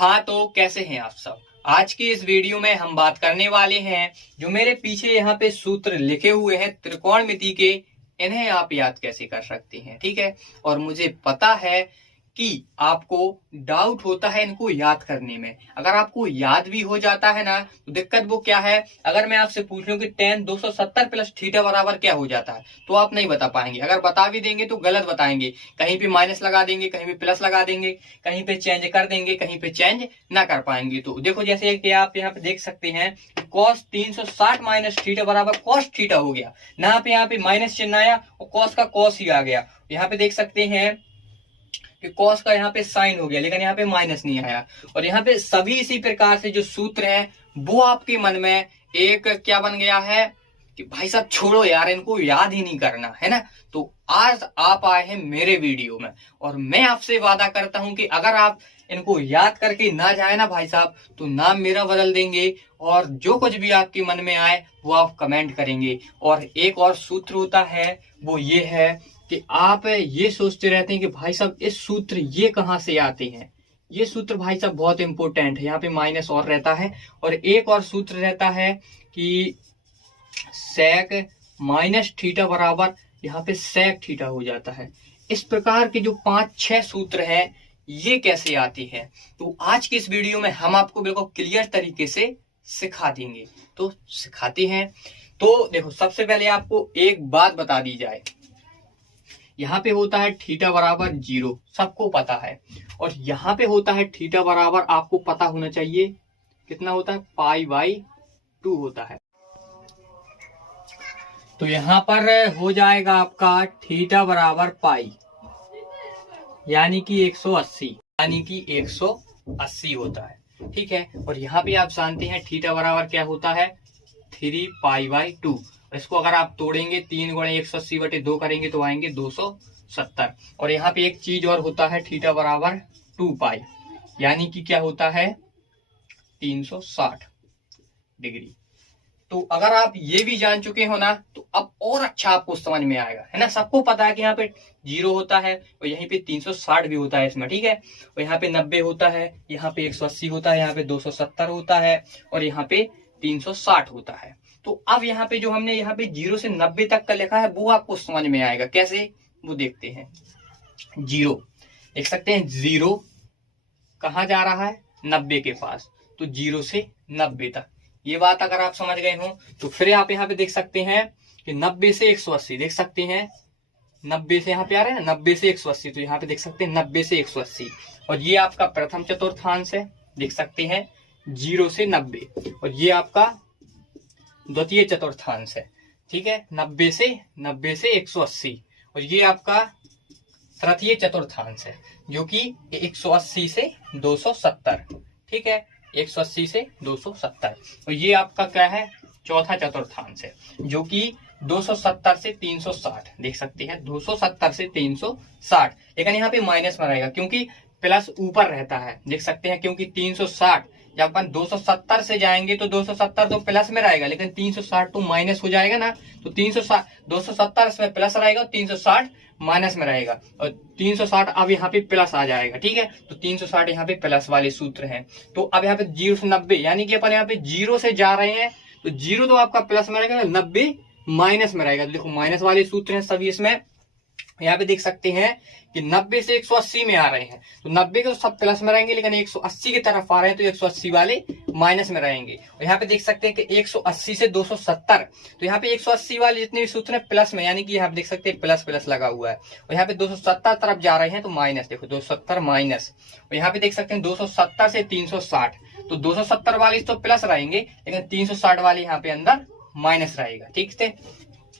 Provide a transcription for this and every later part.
हाँ, तो कैसे हैं आप सब। आज की इस वीडियो में हम बात करने वाले हैं जो मेरे पीछे यहाँ पे सूत्र लिखे हुए हैं त्रिकोणमिति के, इन्हें आप याद कैसे कर सकते हैं। ठीक है, और मुझे पता है कि आपको डाउट होता है इनको याद करने में। अगर आपको याद भी हो जाता है ना तो दिक्कत वो क्या है, अगर मैं आपसे पूछ लूं कि tan 270 प्लस थीटा बराबर क्या हो जाता है तो आप नहीं बता पाएंगे। अगर बता भी देंगे तो गलत बताएंगे, कहीं पे माइनस लगा देंगे, कहीं पे प्लस लगा देंगे, कहीं पे चेंज कर देंगे, कहीं पे चेंज ना कर पाएंगे। तो देखो जैसे कि आप यहाँ पे देख सकते हैं cos 360 माइनस थीटा बराबर cos थीटा हो गया। यहाँ पे माइनस चिन्ह आया और cos का cos ही आ गया। यहाँ पे देख सकते हैं कि कॉस का यहाँ पे साइन हो गया, लेकिन यहाँ पे माइनस नहीं आया। और यहाँ पे सभी इसी प्रकार से जो सूत्र है वो आपके मन में एक क्या बन गया है कि भाई साहब छोड़ो यार, इनको याद ही नहीं करना है ना। तो आज आप आए हैं मेरे वीडियो में और मैं आपसे वादा करता हूं कि अगर आप इनको याद करके ना जाए ना भाई साहब तो नाम मेरा बदल देंगे और जो कुछ भी आपके मन में आए वो आप कमेंट करेंगे। और एक और सूत्र होता है वो ये है कि आप ये सोचते रहते हैं कि भाई साहब इस सूत्र ये कहाँ से आते हैं। ये सूत्र भाई साहब बहुत इंपॉर्टेंट है, यहाँ पे माइनस और रहता है। और एक और सूत्र रहता है कि sec माइनस थीटा बराबर यहाँ पे sec थीटा हो जाता है। इस प्रकार के जो 5-6 सूत्र हैं ये कैसे आती है, तो आज की इस वीडियो में हम आपको बिल्कुल क्लियर तरीके से सिखा देंगे। तो सिखाते हैं। तो देखो सबसे पहले आपको एक बात बता दी जाए, यहाँ पे होता है थीटा बराबर 0, सबको पता है। और यहाँ पे होता है थीटा बराबर, आपको पता होना चाहिए कितना होता है, π/2 होता है। तो यहाँ पर हो जाएगा आपका थीटा बराबर पाई यानी कि 180, यानी कि 180 होता है। ठीक है, और यहाँ पे आप जानते हैं थीटा बराबर क्या होता है, 3π/2। इसको अगर आप तोड़ेंगे 3 × 180/2 करेंगे तो आएंगे 270। और यहाँ पे एक चीज और होता है, थीटा बराबर 2π यानी कि क्या होता है 360 डिग्री। तो अगर आप ये भी जान चुके हो ना तो अब और अच्छा आपको समझ में आएगा, है ना। सबको पता है कि यहाँ पे 0 होता है और यहीं पे 360 भी होता है इसमें। ठीक है, और यहाँ पे 90 होता है, यहाँ पे 180 होता है, यहाँ पे 270 होता है और यहाँ पे 360 होता है। तो अब यहाँ पे जो हमने यहाँ पे 0 से 90 तक का लिखा है वो आपको समझ में आएगा कैसे, वो देखते हैं। 0 देख सकते हैं, 0 कहाँ जा रहा है, 90 के पास, तो 0 से 90 तक। ये बात अगर आप समझ गए हो तो फिर आप यहाँ पे देख सकते हैं कि 90 से 180 देख सकते हैं, 90 से यहाँ पे आ रहे हैं 90 से 180, तो यहाँ पे देख सकते हैं 90 से 180। और ये आपका प्रथम चतुर्थांश है, देख सकते हैं 0 से 90। और ये आपका द्वितीय चतुर्थांश है, ठीक है, 90 से 180। और ये आपका तृतीय चतुर्थांश है जो कि 180 से 270। ठीक है, 180 से 270। और ये आपका क्या है, चौथा चतुर्थांश है जो कि 270 से 360 देख सकते हैं, 270 से 360। लेकिन यहाँ पे माइनस में रहेगा क्योंकि प्लस ऊपर रहता है, देख सकते हैं, क्योंकि 360 जब अपन 270 से जाएंगे तो 270 तो प्लस में रहेगा, लेकिन 360 तो माइनस हो जाएगा ना। तो 270 इसमें प्लस रहेगा, 360 माइनस में रहेगा और 360 अब यहाँ पे प्लस आ जाएगा। ठीक है, तो 360 यहाँ पे प्लस वाले सूत्र हैं। तो अब यहाँ पे 0 से 90 यानी कि अपन यहाँ पे 0 से जा रहे हैं तो 0 तो आपका प्लस में रहेगा, 90 माइनस में रहेगा। तो देखो माइनस वाले सूत्र हैं सभी इसमें। यहाँ पे देख सकते हैं कि 90 से 180 में आ रहे हैं तो 90 के तो सब प्लस में रहेंगे, लेकिन 180 की तरफ आ रहे हैं तो 180 वाले माइनस में रहेंगे। और यहाँ पे देख सकते हैं कि 180 से 270, तो यहाँ पे 180 वाले जितने भी सूत्र हैं प्लस में, यानी कि यहाँ पे देख सकते हैं प्लस प्लस लगा हुआ है। और यहाँ पे 270 तरफ जा रहे हैं तो माइनस, देखो 270 माइनस। और यहाँ पे देख सकते हैं 270 से 360, तो 270 वाले तो प्लस रहेंगे लेकिन 360 वाले यहाँ पे अंदर माइनस रहेगा। ठीक है,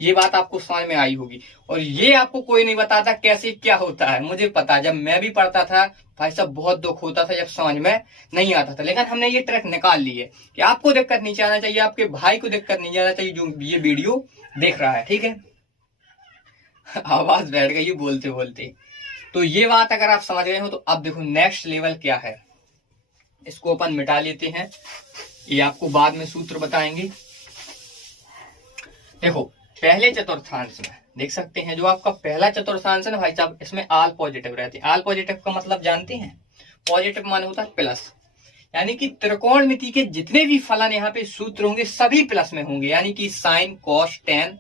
ये बात आपको समझ में आई होगी। और ये आपको कोई नहीं बताता कैसे क्या होता है, मुझे पता, जब मैं भी पढ़ता था भाई साहब बहुत दुख होता था जब समझ में नहीं आता था। लेकिन हमने ये ट्रिक निकाल ली है कि आपको दिक्कत नहीं आना चाहिए, आपके भाई को दिक्कत नहीं आना चाहिए जो ये वीडियो देख रहा है। ठीक है, आवाज बैठ गई बोलते बोलते। तो ये बात अगर आप समझ गए हो तो अब देखो नेक्स्ट लेवल क्या है, इसको अपन मिटा लेते हैं, ये आपको बाद में सूत्र बताएंगे। देखो पहले चतुर्थांश में देख सकते हैं जो आपका पहला चतुर्थांश है ना भाई साहब, इसमें आल पॉजिटिव रहते हैं। आल पॉजिटिव का मतलब जानते हैं, पॉजिटिव मान होता है प्लस, यानी कि त्रिकोणमिति के जितने भी फलन यहाँ पे सूत्र होंगे सभी प्लस में होंगे, यानी कि साइन कॉस टेन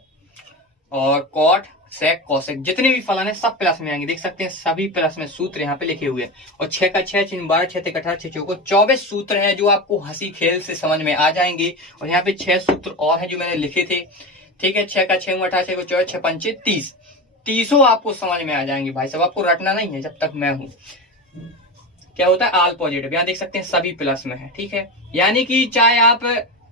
और कॉट सेक कोसेक जितने भी फलन है सब प्लस में आएंगे। देख सकते हैं सभी प्लस में सूत्र यहाँ पे लिखे हुए हैं। और 6 का 6 6 12 6 3 18 6 चौको 24 सूत्र हैं जो आपको हंसी खेल से समझ में आ जाएंगे। और यहाँ पे 6 सूत्र और हैं जो मैंने लिखे थे, ठीक है। 6 का 6 18 6 को 24 6 पंचे 30, 30 आपको समझ में आ जाएंगे भाई साहब, आपको रटना नहीं है जब तक मैं हूं। क्या होता है ऑल पॉजिटिव, यहाँ देख सकते हैं सभी प्लस में है, ठीक है। यानी कि चाहे आप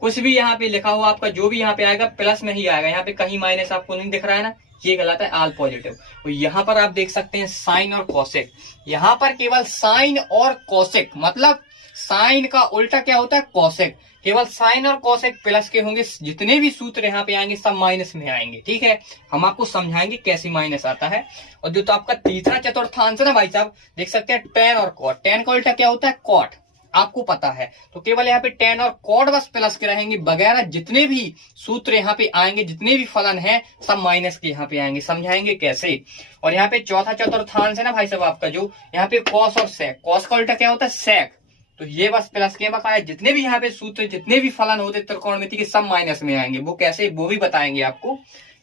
कुछ भी यहाँ पे लिखा हो आपका जो भी यहाँ पे आएगा प्लस में ही आएगा। यहाँ पे कहीं माइनस आपको नहीं दिख रहा है ना, ये गलत है, ऑल पॉजिटिव। और यहाँ पर आप देख सकते हैं साइन और कोसेक, यहाँ पर केवल साइन और कोसेक, मतलब साइन का उल्टा क्या होता है कोसेक। केवल साइन और कोसेक प्लस के होंगे, जितने भी सूत्र यहाँ पे आएंगे सब माइनस में आएंगे, ठीक है। हम आपको समझाएंगे कैसे माइनस आता है। और जो तो आपका तीसरा चतुर्थांश है ना भाई साहब, देख सकते हैं टेन और कॉट, टेन का उल्टा क्या होता है कॉट, आपको पता है। तो केवल यहाँ पे टेन और कॉट बस प्लस के रहेंगे, वगैरह जितने भी सूत्र यहाँ पे आएंगे, जितने भी फलन है सब माइनस के यहाँ पे आएंगे। समझाएंगे कैसे। और यहाँ पे चौथा चतुर्थांश है ना भाई साहब आपका, जो यहाँ पे कॉस और सेक, कॉस का उल्टा क्या होता है सेक, तो ये बस प्लस के बकाया जितने भी यहाँ पे सूत्र जितने भी फलन होते त्रिकोणमिति के सब माइनस में आएंगे। वो कैसे वो भी बताएंगे आपको।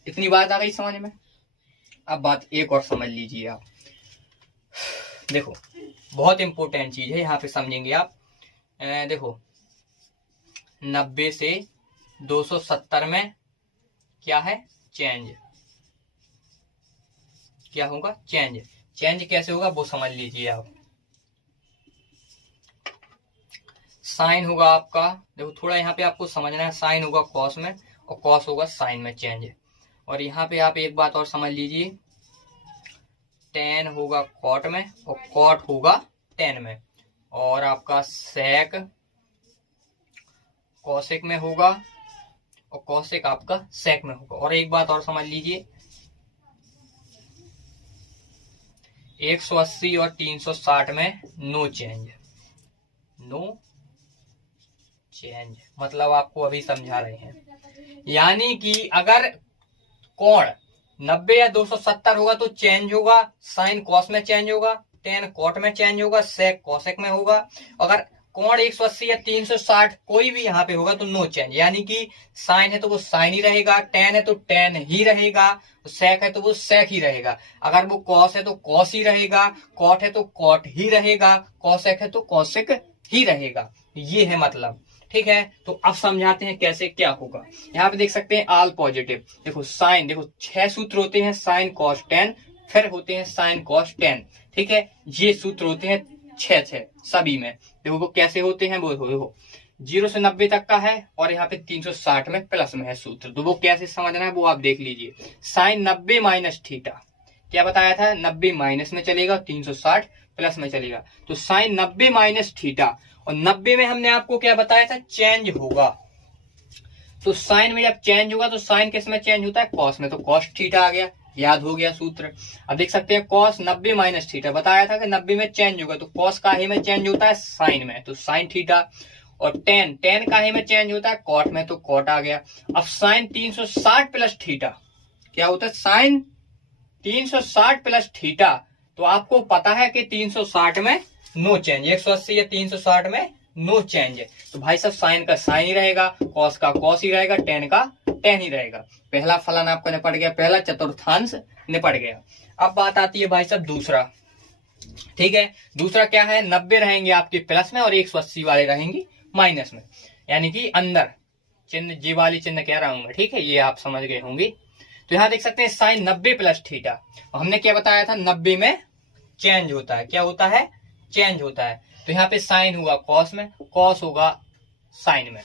इतनी बात आ गई समझ में। अब बात एक और समझ लीजिए आप, देखो बहुत इंपॉर्टेंट चीज है, यहाँ पे समझेंगे आप। देखो 90 से 270 में क्या है चेंज, क्या होगा चेंज। चेंज कैसे होगा वो समझ लीजिए आप। साइन होगा आपका, देखो थोड़ा यहाँ पे आपको समझना है, साइन होगा कॉस में और कॉस होगा साइन में चेंज। और यहाँ पे आप एक बात और समझ लीजिए, टेन होगा कॉट में और कॉट होगा टेन में, और आपका सेक कॉसेक में होगा और कॉसेक आपका सेक में होगा। और एक बात और समझ लीजिए, 180 और 360 में नो चेंज, नो चेंज, मतलब आपको अभी समझा रहे हैं। यानी कि अगर कोण 90 या 270 होगा तो चेंज होगा, साइन कॉस में चेंज होगा, टेन कॉट में चेंज होगा, सेक कॉसेक में होगा। अगर कोण 180 या 360 कोई भी यहाँ पे होगा तो नो चेंज, यानी कि साइन है तो वो साइन ही रहेगा, टेन है तो टेन ही रहेगा, सेक है तो वो सेक ही रहेगा। अगर वो कॉस है तो कॉस ही रहेगा, कॉट है तो कॉट ही रहेगा, कॉसेक है तो कॉसेक ही रहेगा। ये है मतलब, ठीक है। तो अब समझाते हैं कैसे क्या होगा। यहाँ पे देख सकते हैं ऑल पॉजिटिव, देखो साइन, देखो 6 सूत्र होते हैं, साइन कॉस टेन, फिर होते हैं साइन कॉस टेन, ठीक है। ये सूत्र होते हैं 6 सभी में। देखो वो कैसे होते हैं, वो देखो 0 से 90 तक का है और यहाँ पे 360 में प्लस में है सूत्र। तो वो कैसे समझना है वो आप देख लीजिए। साइन 90 माइनस थीटा, क्या बताया था 90 माइनस में चलेगा, 360 प्लस में चलेगा। तो साइन 90 माइनस थीटा, और 90 में हमने आपको क्या बताया था चेंज होगा। तो साइन में जब चेंज होगा तो साइन किस में चेंज होता है कॉस में, तो कॉस थीटा आ गया, याद हो गया सूत्र। अब देख सकते हैं कॉस 90 माइनस थीटा, बताया था कि 90 में चेंज होगा, तो कॉस काहे में चेंज होता है साइन में, तो साइन थीटा। और टेन, टेन काहे में चेंज होता है कॉट में, तो कॉट आ गया। अब साइन 360 प्लस थीटा क्या होता है, साइन 360 प्लस थीटा, तो आपको पता है कि 360 में नो चेंज, 180 या 360 में नो चेंज है। तो भाई साहब साइन का साइन ही रहेगा, कॉस का कॉस ही रहेगा, टेन का टेन ही रहेगा। पहला फलन आपका निपट गया, पहला चतुर्थांश निपट गया। अब बात आती है भाई साहब दूसरा, ठीक है। दूसरा क्या है, 90 रहेंगे आपके प्लस में और 180 वाले रहेंगे माइनस में, यानी कि अंदर चिन्ह जी वाली चिन्ह कह रहा हूं मैं, ठीक है, ये आप समझ गए होंगे। तो यहाँ देख सकते हैं साइन 90 प्लस थीटा, हमने क्या बताया था 90 में चेंज होता है, क्या होता है चेंज होता है। तो यहाँ पे साइन हुआ कॉस में, कॉस होगा साइन में।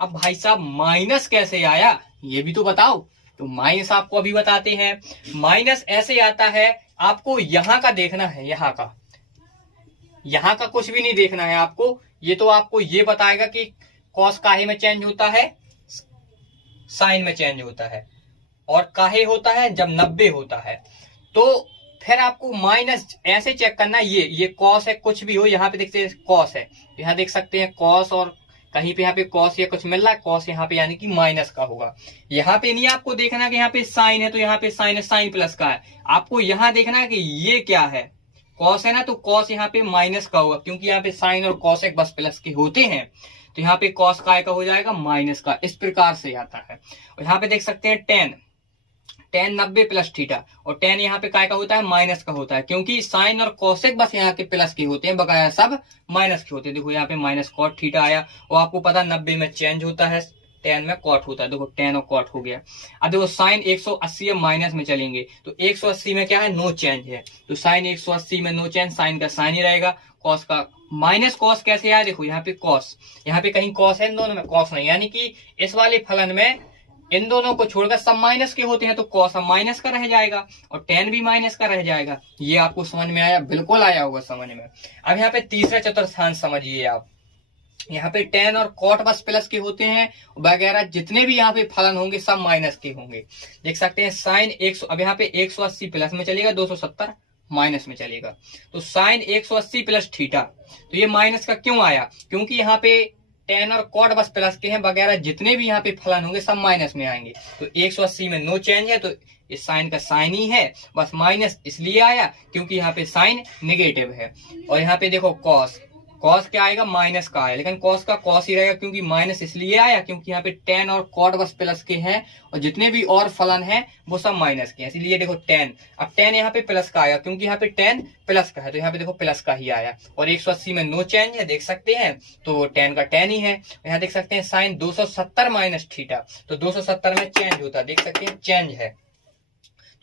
अब भाई साहब माइनस कैसे आया ये भी तो बताओ। तो माइनस आपको अभी बताते हैं। माइनस ऐसे आता है, आपको यहाँ का देखना है, यहाँ का कुछ भी नहीं देखना है आपको। ये तो आपको ये बताएगा कि कॉस काहे में चेंज होता है, साइन में चेंज होता है, और काहे होता है जब 90 होता है। तो फिर आपको माइनस ऐसे चेक करना है, ये कॉस है, कुछ भी हो, यहाँ पे देखते हैं कॉस है, यहाँ देख सकते हैं कॉस, और कहीं पे यहाँ पे कॉस या कुछ मिल रहा है कॉस, यहाँ पे यानी कि माइनस का होगा। यहाँ पे नहीं आपको देखना कि यहाँ पे साइन है तो यहाँ पे साइन है, साइन प्लस का है। आपको यहाँ देखना है कि ये क्या है, कॉस है ना, तो कॉस यहाँ पे माइनस का होगा, क्योंकि यहाँ पे साइन और कॉसेक बस प्लस के होते हैं, तो यहाँ पे कॉस काय का हो जाएगा माइनस का। इस प्रकार से आता है। और यहाँ पे देख सकते हैं टेन 90 प्लस थीटा, और टेन यहाँ पे काय का होता है माइनस का होता है, क्योंकि साइन और कॉसेक बस यहाँ के प्लस के होते हैं, बकाया सब माइनस के होते हैं। देखो यहाँ पे माइनस कॉट थीटा आया, और आपको पता 90 में चेंज होता है, टेन में कॉट होता है। देखो टेन और कॉट हो गया। अब देखो साइन 180 माइनस में चलेंगे, तो 180 में क्या है, नो चेंज है, तो साइन 180 में नो चेंज, साइन का साइन ही रहेगा, कॉस का माइनस कॉस कैसे आया, देखो यहाँ पे कॉस, यहाँ पे कहीं कॉस है, इन दोनों में कॉस नहीं, यानी कि इस वाले फलन में इन दोनों को छोड़कर सब माइनस के होते हैं, तो कॉस अब माइनस का रह जाएगा और टेन भी माइनस का रह जाएगा। ये आपको समझ में आया, बिल्कुल आया होगा समझ में। अब यहाँ पे तीसरा चतुर्थांश समझिए आप, यहाँ पे टेन और कॉट बस प्लस के होते हैं, वगैरह जितने भी यहाँ पे फलन होंगे सब माइनस के होंगे। देख सकते हैं साइन 100, अब यहाँ पे 180 प्लस में चलेगा, 270 माइनस में चलेगा, तो साइन 180 प्लस थीटा, तो ये माइनस का क्यों आया, क्योंकि यहाँ पे टेन और कॉट बस प्लस के हैं, वगैरह जितने भी यहाँ पे फलन होंगे सब माइनस में आएंगे, तो 180 में नो चेंज है, तो इस साइन का साइन ही है, बस माइनस इसलिए आया क्योंकि यहाँ पे साइन निगेटिव है। और यहाँ पे देखो कॉस, कॉस क्या आएगा, माइनस का आया, लेकिन कॉस का कॉस ही रहेगा, क्योंकि माइनस इसलिए आया क्योंकि यहाँ पे टेन और कॉट बस प्लस के हैं, और जितने भी और फलन हैं वो सब माइनस के हैं, इसलिए देखो टेन, अब टेन यहाँ पे प्लस का आया, क्योंकि यहाँ पे टेन प्लस का है, तो यहाँ पे देखो प्लस का ही आया, और 180 में नो चेंज है, देख सकते हैं, तो टेन का टेन ही है। यहाँ देख सकते हैं साइन 270 माइनस थीटा, तो 270 में चेंज होता है, देख सकते हैं चेंज है,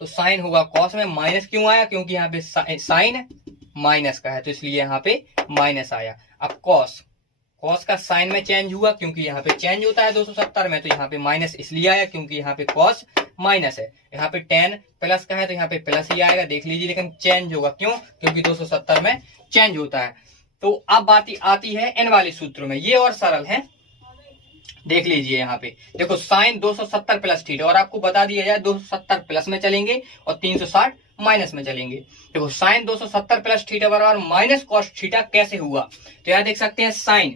तो साइन होगा कॉस में, माइनस क्यों आया, क्योंकि यहाँ पे साइन माइनस का है, तो इसलिए यहाँ पे माइनस आया। अब कॉस, कॉस का साइन में चेंज हुआ, क्योंकि यहाँ पे चेंज होता है 270 में, तो यहाँ पे माइनस इसलिए आया क्योंकि यहाँ पे कॉस माइनस है। यहाँ पे टेन प्लस का है, तो यहाँ पे प्लस ही आएगा, देख लीजिए, लेकिन चेंज होगा क्यों, क्योंकि 270 में चेंज होता है। तो अब बात आती है इन वाले सूत्रों में, ये और सरल है, देख लीजिए यहाँ पे देखो साइन 270 प्लस थीटा, और आपको बता दिया जाए 270 प्लस में चलेंगे और 360 माइनस में चलेंगे। देखो साइन 270 प्लस थीटा बराबर माइनस कॉस थीटा कैसे हुआ, तो यहाँ देख सकते हैं साइन,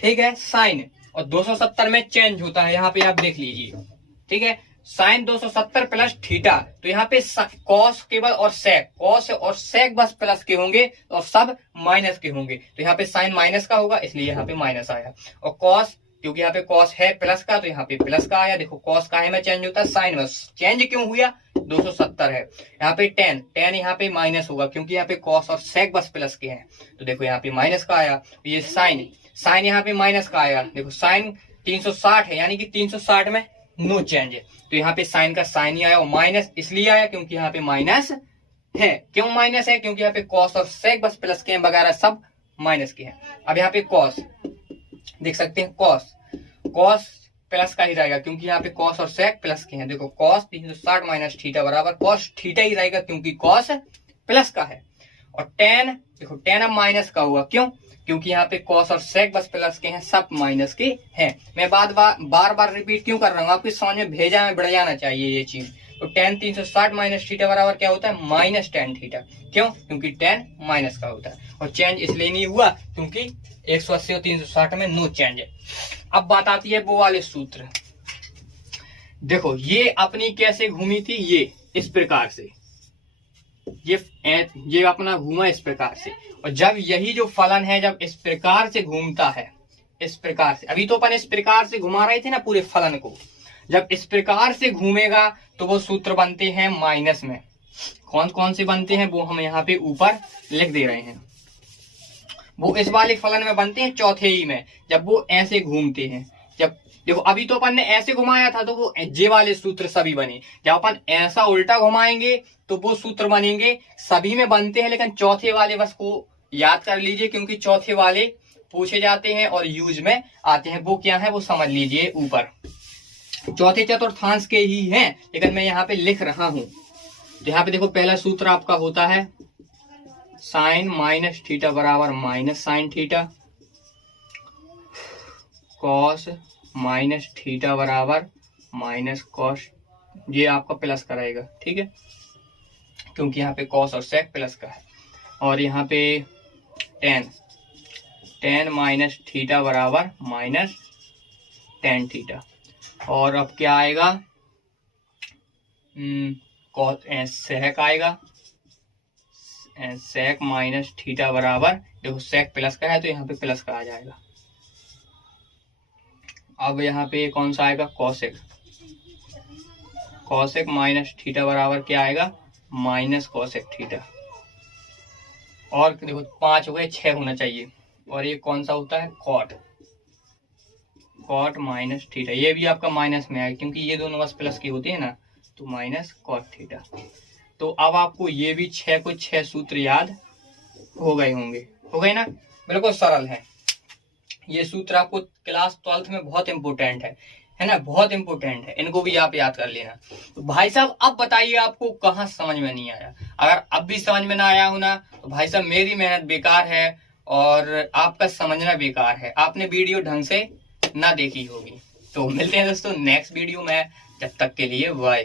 ठीक है, साइन और 270 में चेंज होता है, यहाँ पे आप देख लीजिए, ठीक है, साइन 270 प्लस थीटा, तो यहाँ पे कॉस केवल और सेक, कॉस और सेक बस प्लस के होंगे और सब माइनस के होंगे, तो यहाँ पे साइन माइनस का होगा, इसलिए यहाँ पे माइनस आया, और कॉस, क्योंकि यहाँ पे कॉस है प्लस का, तो यहाँ पे प्लस का आया। देखो कॉस का है में चेंज होता है, साइन में चेंज क्यों हुआ, 270 है। यहाँ पे टेन, टेन यहाँ पे माइनस होगा, क्योंकि यहाँ पे कॉस और सेक बस प्लस के हैं, तो देखो यहाँ पे माइनस का आया। ये साइन, साइन यहाँ पे माइनस का आया, देखो साइन 360 है, यानी कि 360 में नो चेंज है, तो यहाँ पे साइन का साइन ही आया, और माइनस इसलिए आया क्योंकि यहाँ पे माइनस है। क्यों माइनस है, क्योंकि यहाँ पे कॉस और सेक बस प्लस के हैं, वगैरह सब माइनस के हैं। अब यहाँ पे कॉस देख सकते हैं, कॉस, कॉस प्लस का ही रहेगा, क्योंकि यहाँ पे कॉस और सेक प्लस के हैं। देखो कॉस 360 माइनस थीटा बराबर कॉस थीटा ही रहेगा, क्योंकि कॉस प्लस का है। और टेन, देखो टेन अब माइनस का हुआ, क्यों, क्योंकि यहाँ पे कॉस और सेक बस प्लस के हैं, सब माइनस के हैं। मैं बार बार रिपीट क्यों कर रहा हूँ, आपके समझ में भेजा में बढ़ जाना चाहिए ये चीज। तो टेन 360 माइनस थीटा बराबर क्या होता है, माइनस टेन थीटा, क्यों, क्योंकि टेन माइनस का होता है, और चेंज इसलिए नहीं हुआ क्योंकि 180 और 360 में नो चेंज है। अब बात आती है वो वाले सूत्र, देखो ये अपनी कैसे घूमी थी, ये इस प्रकार से, ये अपना घूमा इस प्रकार से, और जब यही जो फलन है जब इस प्रकार से घूमता है, इस प्रकार से, अभी तो अपन इस प्रकार से घुमा रहे थे ना पूरे फलन को, जब इस प्रकार से घूमेगा तो वो सूत्र बनते हैं माइनस में। कौन कौन से बनते हैं वो हम यहाँ पे ऊपर लिख दे रहे हैं। वो इस वाले फलन में बनते हैं चौथे ही में, जब वो ऐसे घूमते हैं। जब देखो अभी तो अपन ने ऐसे घुमाया था तो वो जे वाले सूत्र सभी बने, जब अपन ऐसा उल्टा घुमाएंगे तो वो सूत्र बनेंगे, सभी में बनते हैं, लेकिन चौथे वाले बस को याद कर लीजिए, क्योंकि चौथे वाले पूछे जाते हैं और यूज में आते हैं। वो क्या है वो समझ लीजिए, ऊपर चौथे चतुर्थांश के ही हैं, लेकिन मैं यहाँ पे लिख रहा हूं। तो यहाँ पे देखो पहला सूत्र आपका होता है साइन माइनस थीटा बराबर minus sine theta, cos minus theta बराबर माइनस कॉस, ये आपका प्लस कराएगा, ठीक है, क्योंकि यहाँ पे कॉस और सेक प्लस का है। और यहाँ पे टेन, टेन माइनस थीटा बराबर माइनस टेन थीटा, और अब क्या आएगा, कॉस सेक आएगा, सेक माइनस थीटा बराबर, देखो सेक प्लस का है तो यहाँ पे प्लस का आ जाएगा। अब यहाँ पे कौन सा आएगा, कॉसेक, कॉसेक माइनस थीटा बराबर क्या आएगा, माइनस कॉसेक थीटा। और देखो 5 हो गए, 6 होना चाहिए। और ये कौन सा होता है, कॉट, कॉट माइनस थीटा, ये भी आपका माइनस में आएगा क्योंकि ये दोनों बस प्लस की होती है ना, तो माइनस कॉट थीटा। तो अब आपको ये भी 6 को 6 सूत्र याद हो गए होंगे, हो गए ना, बिल्कुल सरल है। ये सूत्र आपको क्लास 12th में बहुत इंपोर्टेंट है ना, बहुत इंपोर्टेंट है, इनको भी आप याद कर लेना। तो भाई साहब अब बताइए आपको कहाँ समझ में नहीं आया। अगर अब भी समझ में ना आया हो ना तो भाई साहब मेरी मेहनत बेकार है और आपका समझना बेकार है, आपने वीडियो ढंग से ना देखी होगी। तो मिलते हैं दोस्तों नेक्स्ट वीडियो में, जब तक के लिए बाय।